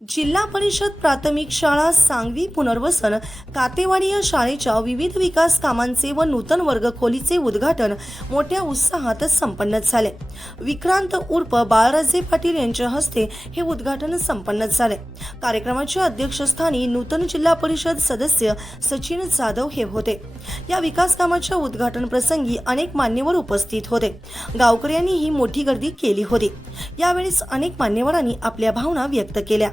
जिल्हा परिषद प्राथमिक शाळा सांगवी पुनर्वसन कातेवाडी या शाळेच्या विविध विकास कामांचे व नूतन वर्गखोलीचे उद्घाटन मोठ्या उत्साहात संपन्न झाले. विक्रांत उर्फ बाळराजे पाटील यांच्या हस्ते हे उद्घाटन संपन्न झाले. कार्यक्रमाच्या अध्यक्षस्थानी नूतन जिल्हा परिषद सदस्य सचिन जाधव हे होते. या विकास कामाच्या उद्घाटन प्रसंगी अनेक मान्यवर उपस्थित होते. गावकऱ्यांनी ही मोठी गर्दी केली होती. यावेळेस अनेक मान्यवरांनी आपल्या भावना व्यक्त केल्या.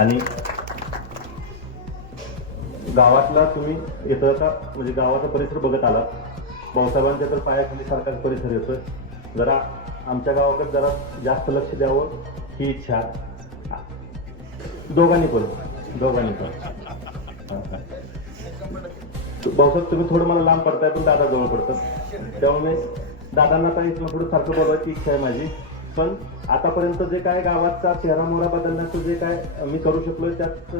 आणि गावातला तुम्ही येतं का म्हणजे गावाचा परिसर बघत आलात. भाऊसाहेबांच्या तर पायाखाली सारखाच परिसर येतोय. जरा आमच्या गावाकडे जरा जास्त लक्ष द्यावं ही इच्छा दोघांनी पण. भाऊसाहेब तुम्ही थोडं मला लांब पडताय पण दादा जवळ पडतात, त्यामुळे दादांना काही थोडं सारखं बोलवायची इच्छा आहे माझी. पण आतापर्यंत जे काय गावाचा चेहरा मोहरा बदलण्याचं जे काय मी करू शकलोय त्यात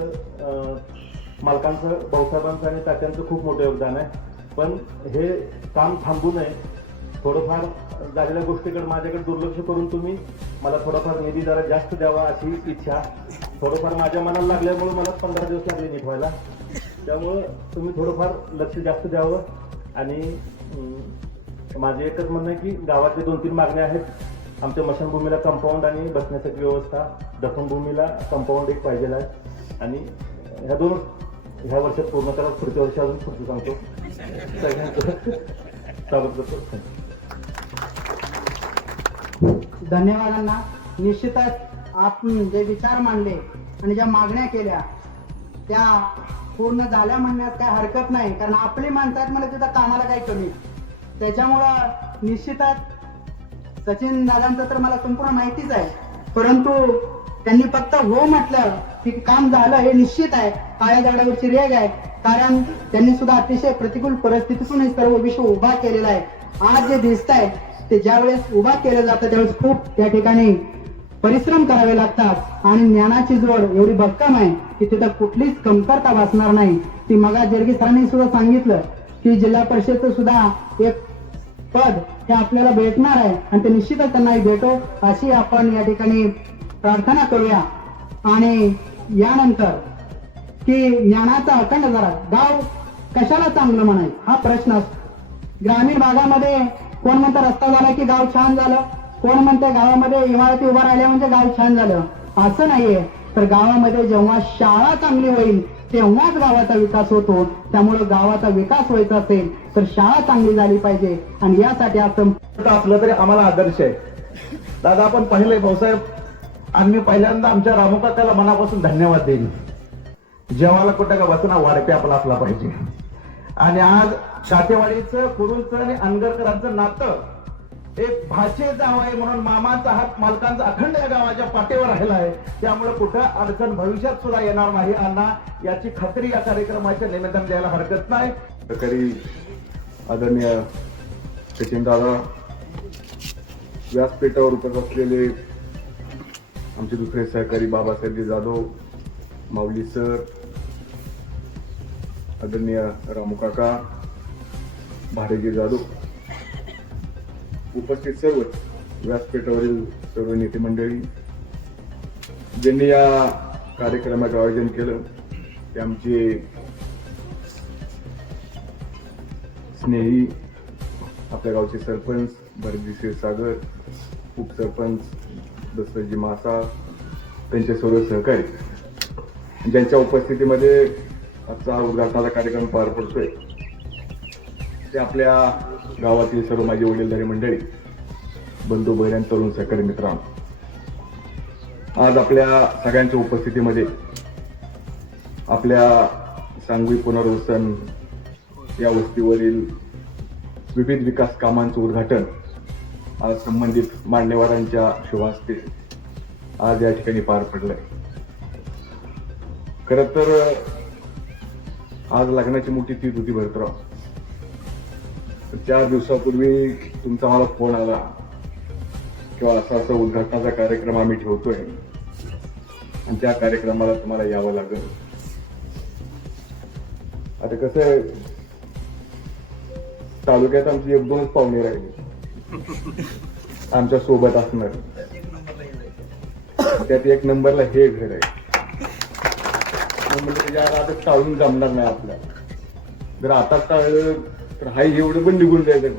मालकांचं, भाऊसाहेबांचं आणि तात्यांचं खूप मोठं योगदान आहे. पण हे काम थांबू नये. थोडंफार झालेल्या गोष्टीकडे माझ्याकडे दुर्लक्ष करून तुम्ही मला थोडाफार निधी जरा जास्त द्यावा अशी इच्छा. थोडंफार माझ्या मनाला लागल्यामुळे मला 15 दिवस लागले नीट व्हायला. त्यामुळं तुम्ही थोडंफार लक्ष जास्त द्यावं. आणि माझे एकच म्हणणं आहे की गावातले 2-3 मागण्या आहेत. आमच्या मशानभूमीला कंपाऊंड आणि बसण्यासाठी व्यवस्था, दफनभूमीला कंपाऊंड एक पाहिजे आहे. आणि ह्या वर्षात पूर्ण करा. पुढच्या वर्षी अजून पुढचं सांगतो. धन्यवादांना. निश्चितच आपण जे विचार मांडले आणि ज्या मागण्या केल्या त्या पूर्ण झाल्या म्हणण्यात काही हरकत नाही, कारण आपली माणसं आहेत मला तिथं कामाला काही कमी. त्याच्यामुळं निश्चितच सचिन दादांचं तर मला संपूर्ण माहितीच आहे, परंतु त्यांनी फक्त हो म्हटलं की काम झालं हे निश्चित आहे. काळ्या दगडावरची रेग आहे, कारण त्यांनी सुद्धा अतिशय प्रतिकूल परिस्थितीतून हे सर्व विश्व उभा केलेला आहे. आज जे दिसत आहे ते ज्यावेळेस उभा केलं जातं त्यावेळेस खूप त्या ठिकाणी परिश्रम करावे लागतात आणि ज्ञानाची जोड एवढी भक्कम आहे की तिथं कुठलीच कमतरता भासणार नाही. ती मगा जर्गी सरांनी सुद्धा सांगितलं की जिल्हा परिषदचं सुद्धा एक पद हे आपल्याला भेटणार आहे आणि ते निश्चितच त्यांनाही भेटो अशी आपण या ठिकाणी प्रार्थना करूया. आणि यानंतर की ज्ञानाचा अखंड जरा गाव कशाला चांगलं म्हणाय हा प्रश्न असतो. ग्रामीण भागामध्ये कोण म्हणतं रस्ता झाला की गाव छान झालं, कोण म्हणतं गावामध्ये इमारती उभा राहिल्या म्हणजे गाव छान झालं. असं नाहीये. तर गावामध्ये जेव्हा शाळा चांगली होईल तेव्हाच गावाचा विकास होतो. त्यामुळे गावाचा विकास व्हायचा असेल तर शाळा चांगली झाली पाहिजे आणि यासाठी असं असलं तरी आम्हाला आदर्श आहे. दादा आपण पाहिलंय भाऊसाहेब, आणि मी पहिल्यांदा आमच्या रामूकाकाला मनापासून धन्यवाद देईन. जेव्हाला कुठं का बसना वाढपे आपला असला पाहिजे. आणि आज कातेवाडीचं, कुरुलचं आणि अनगरकरांचं नातं एक भाचे जाव आहे म्हणून मामाचा हात मालकांचा अखंड या गावाच्या पाठीवर राहिला आहे. त्यामुळे कुठं अडचण भविष्यात सुद्धा येणार नाही अण्णा याची खात्री या कार्यक्रमाच्या निमित्ताने द्यायला हरकत नाही. सरकारी आदरणीय सचिन दादा, व्यासपीठावर उपस्थित असलेले आमचे दुसरे सहकारी बाबासाहेब जाधव, माऊली सर, आदरणीय रामू काका, भारेजी जाधव, उपस्थित सर्व व्यासपीठावरील सर्व नेते मंडळी ज्यांनी या कार्यक्रमाचं आयोजन केलं ते आमचे स्नेही आपल्या गावचे सरपंच भरतजी क्षीरसागर, उपसरपंच दसरजी मासा, त्यांचे सर्व सहकारी ज्यांच्या उपस्थितीमध्ये आजचा हा उद्घाटनाचा कार्यक्रम पार पडतोय. ते आपल्या गावातील सर्व माझी वडीलधारी मंडळी, बंधू बहिण, तरुण सहकारी मित्रांनो, आज आपल्या सगळ्यांच्या उपस्थितीमध्ये आपल्या सांगवी पुनर्वसन या वस्तीवरील विविध विकास कामांचं उद्घाटन आज संबंधित मान्यवरांच्या शुभहस्ते आज या ठिकाणी पार पडलंय. खरं तर आज लग्नाची मोठी तीच होती भरतराव. 4 दिवसापूर्वी तुमचा मला फोन आला किंवा असा उद्घाटनाचा कार्यक्रम आम्ही ठेवतोय आणि त्या कार्यक्रमाला तुम्हाला यावं लागेल. आता कसं आहे, तालुक्यात आमची 1-2 पाहुणे राहिले आमच्या सोबत असणार. त्यात एक नंबरला हे घर आहे. म्हणलं त्याच्या आता टाळून जमणार नाही आपल्याला. जर आता टाळलं तर हाय एवढं पण निघून जायचं.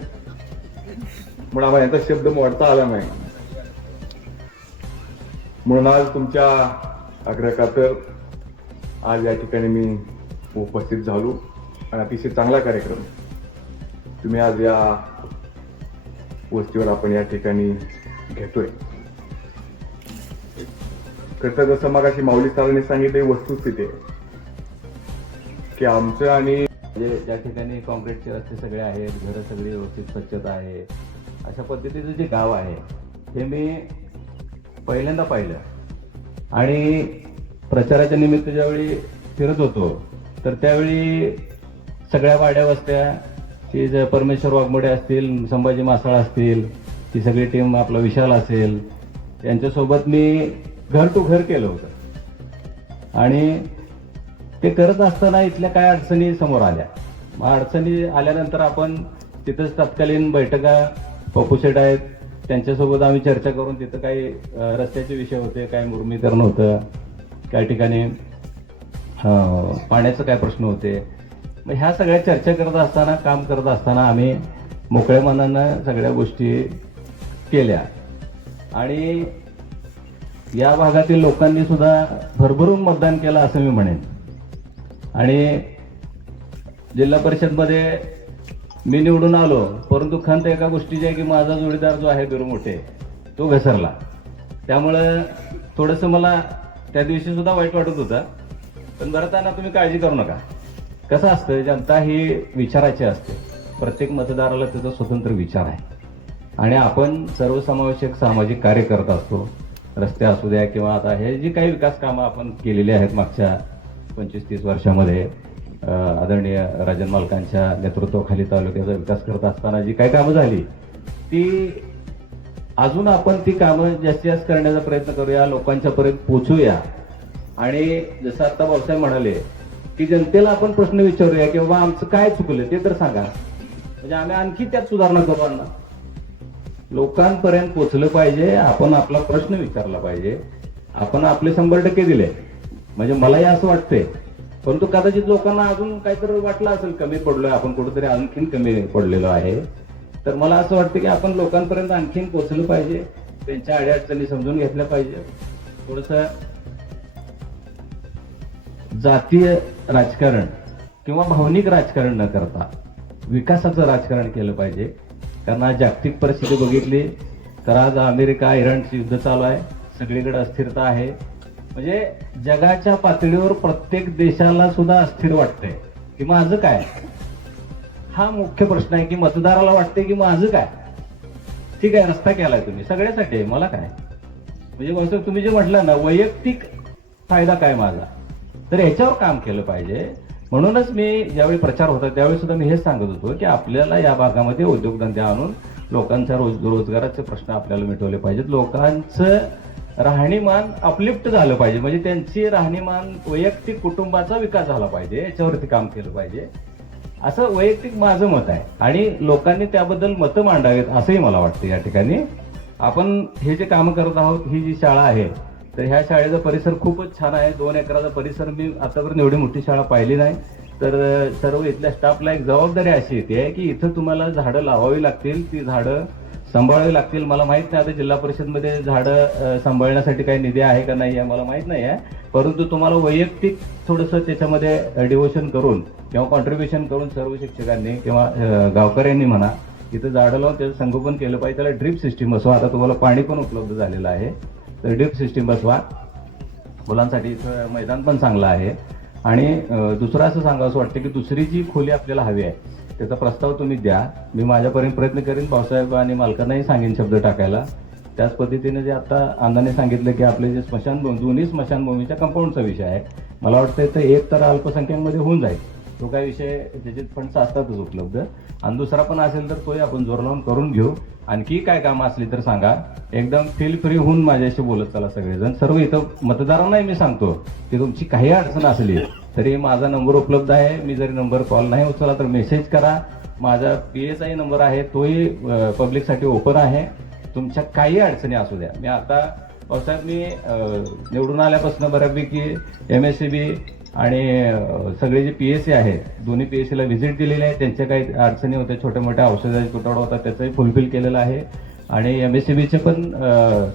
म्हणून आम्हाला याचा शब्द मोडता आला नाही. म्हणून आज तुमच्या आग्रहाखातर आज या ठिकाणी मी उपस्थित झालो आणि अतिशय चांगला कार्यक्रम तुम्ही आज या वस्तीवर आपण या ठिकाणी घेतोय. खरं जसं मगाशी माऊली सरांनी सांगितले वस्तुस्थिती आहे की आमचं आणि म्हणजे ज्या ठिकाणी कॉन्क्रीटचे रस्ते सगळे आहेत, घरं सगळी व्यवस्थित स्वच्छता आहे, अशा पद्धतीचं जे गाव आहे हे मी पहिल्यांदा पाहिलं. आणि प्रचाराच्या निमित्त ज्यावेळी फिरत होतो तर त्यावेळी सगळ्या वाड्या वस्त्या की जे परमेश्वर वाघमोडे असतील, संभाजी मासाळ असतील, ती सगळी टीम, आपला विशाल असेल, यांच्यासोबत मी घर टू घर केलं होतं. आणि ते करत असताना इथल्या काय अडचणी समोर आल्या. मग अडचणी आल्यानंतर आपण तिथंच तत्कालीन बैठका, पप्पूशेट आहेत त्यांच्यासोबत आम्ही चर्चा करून तिथं काही रस्त्याचे विषय होते, काही मुर्मीकरण होतं, काही ठिकाणी पाण्याचं काय प्रश्न होते. मग ह्या सगळ्या चर्चा करत असताना, काम करत असताना आम्ही मोकळ्या मनानं सगळ्या गोष्टी केल्या. आणि या भागातील लोकांनी सुद्धा भरभरून मतदान केलं असं मी म्हणेन. आणि जिल्हा परिषदमध्ये मी निवडून आलो, परंतु खंत एका गोष्टीची आहे की माझा जोडीदार जो आहे बिरुमोठे तो घसरला. त्यामुळं थोडंसं मला त्या दिवशी सुद्धा वाईट वाटत होतं. पण बरं ना, तुम्ही काळजी करू नका. कसं असतं, जनता ही विचाराची असते. प्रत्येक मतदाराला त्याचा स्वतंत्र विचार आहे आणि आपण सर्वसमावेशक सामाजिक कार्य करत असतो. रस्ते असू द्या किंवा आता हे जी काही विकास कामं आपण केलेली आहेत मागच्या 25-30 वर्षामध्ये आदरणीय राजन मालकांच्या नेतृत्वाखाली तालुक्याचा विकास करत असताना जी काही कामं झाली ती अजून आपण ती कामं जास्तीत जास्त करण्याचा प्रयत्न करूया, लोकांच्यापर्यंत पोहोचूया. आणि जसं आता भाऊसाहेब म्हणाले की जनतेला आपण प्रश्न विचारूया की बाबा आमचं काय चुकलं ते तर सांगा, म्हणजे आम्ही आणखी त्यात सुधारणा करू. अण्णा, लोकांपर्यंत पोहोचलं पाहिजे, आपण आपला प्रश्न विचारला पाहिजे. आपण आपले 100% दिले म्हणजे मलाही असं वाटतंय, परंतु कदाचित लोकांना अजून काहीतरी वाटलं असेल कमी पडलोय, आपण कुठेतरी आणखीन कमी पडलेलो आहे. तर मला असं वाटतं की आपण लोकांपर्यंत आणखीन पोहोचलं पाहिजे, त्यांच्या अडचणी समजून घेतल्या पाहिजे. थोडंसं जातीय राजकारण किंवा भावनिक राजकारण न करता विकासाचं राजकारण केलं पाहिजे. कारण आज जागतिक परिस्थिती बघितली तर आज अमेरिका इराणचं युद्ध चालू आहे, सगळीकडे अस्थिरता आहे. म्हणजे जगाच्या पातळीवर प्रत्येक देशाला सुद्धा अस्थिर वाटतंय की माझं काय. हा मुख्य प्रश्न आहे की मतदाराला वाटतंय की माझं काय. ठीक आहे, रस्ता केलाय तुम्ही सगळ्यासाठी आहे, मला काय. म्हणजे बहुतेक तुम्ही जे म्हटलं ना वैयक्तिक फायदा काय माझा, तर याच्यावर काम केलं पाहिजे. म्हणूनच मी ज्यावेळी प्रचार होता त्यावेळी सुद्धा मी हेच सांगत होतो की आपल्याला या भागामध्ये उद्योगधंदे आणून लोकांच्या रोजगाराचे प्रश्न आपल्याला मिटवले पाहिजेत. लोकांचं राहणीमान अपलिफ्ट झालं पाहिजे, म्हणजे त्यांची राहणीमान वैयक्तिक कुटुंबाचा विकास झाला पाहिजे, याच्यावरती काम केलं पाहिजे असं वैयक्तिक माझं मत आहे. आणि लोकांनी त्याबद्दल मतं मांडावीत असंही मला वाटतं. या ठिकाणी आपण हे जे काम करत आहोत, ही जी शाळा आहे तर ह्या शाळेचा परिसर खूपच छान आहे. 2 एकराचा परिसर, मी आतापर्यंत एवढी मोठी शाळा पाहिली नाही. तर सर्व इथल्या स्टाफला एक जबाबदारी अशी येते की इथं तुम्हाला झाडं लावावी लागतील, ती झाडं सांभाळावी लागतील. मला माहित नाही आता जिल्हा परिषदमध्ये झाडं सांभाळण्यासाठी काही निधी आहे का नाही आहे मला माहित नाही आहे, परंतु तुम्हाला वैयक्तिक थोडंसं त्याच्यामध्ये डिवोशन करून किंवा कॉन्ट्रीब्युशन करून सर्व शिक्षकांनी किंवा गावकऱ्यांनी म्हणा इथं झाडं लावून त्याचं संगोपन केलं पाहिजे. त्याला ड्रीप सिस्टीम बसवा. आता तुम्हाला पाणी पण उपलब्ध झालेलं आहे, तर ड्रीप सिस्टीम बसवा. मुलांसाठी इथं मैदान पण चांगलं आहे. आणि दुसरं असं सांगावं वाटतं की दुसरी जी खोली आपल्याला हवी आहे त्याचा प्रस्ताव तुम्ही द्या. मी माझ्यापर्यंत प्रयत्न करीन. भाऊसाहेब आणि मालकांनाही सांगेन शब्द टाकायला. त्याच पद्धतीने जे आता अण्णाने सांगितलं की आपले जे स्मशानभूमी, दोन्ही स्मशानभूमीच्या कंपाऊंडचा विषय आहे, मला वाटतं तर एक तर अल्पसंख्याकमध्ये होऊन जाईल. तो काय विषय, त्याचे फंड्स असतातच उपलब्ध. आणि दुसरा पण असेल तर तोही आपण जोर लावून करून घेऊ. आणखी काय कामं असली तर सांगा. एकदम फील फ्री होऊन माझ्याशी बोलत चला सगळेजण. सर्व इथं मतदारांनाही मी सांगतो की तुमची काही अडचण असली तरी माझा नंबर उपलब्ध आहे. मी जरी नंबर कॉल नाही उचलला तर मेसेज करा. माझा PSI नंबर आहे, तोही पब्लिकसाठी ओपन आहे. तुमच्या काही अडचणी असू द्या. मी आता भाऊसाहेब मी निवडून आल्यापासून बऱ्यापैकी MSCB आणि सगळे जे PSC आहेत दोन्ही PSCला व्हिजिट दिलेली आहे. त्यांच्या काही अडचणी होत्या, छोट्या मोठ्या औषधाचा तुटवडा होता, त्याचंही फुलफिल केलेलं आहे. आणि MSCBचे पण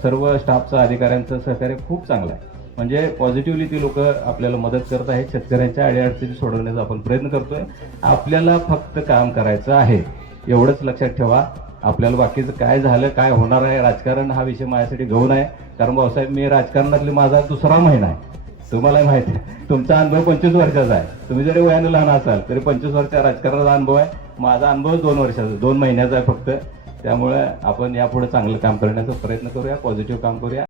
सर्व स्टाफचं अधिकाऱ्यांचं सहकार्य खूप चांगलं आहे. म्हणजे पॉझिटिव्हली ती लोक आपल्याला मदत करत आहेत. शेतकऱ्यांच्या अडीअडचणी सोडवण्याचा आपण प्रयत्न करतोय. आपल्याला फक्त काम करायचं आहे, एवढंच लक्षात ठेवा. आपल्याला बाकीचं काय झालं काय होणार आहे राजकारण हा विषय माझ्यासाठी गौण आहे. कारण भाऊसाहेब मी राजकारणातले माझा 2रा महिना आहे. तुम्हाला माहिती आहे तुमचा अनुभव 25 वर्षाचा आहे. तुम्ही जरी वयाने लहान असाल तरी 25 वर्षाचा राजकारणाचा अनुभव आहे. माझा अनुभव 2 वर्षाचा 2 महिन्याचा आहे फक्त. त्यामुळे आपण यापुढे चांगलं काम करण्याचा प्रयत्न करूया, पॉझिटिव्ह काम करूया.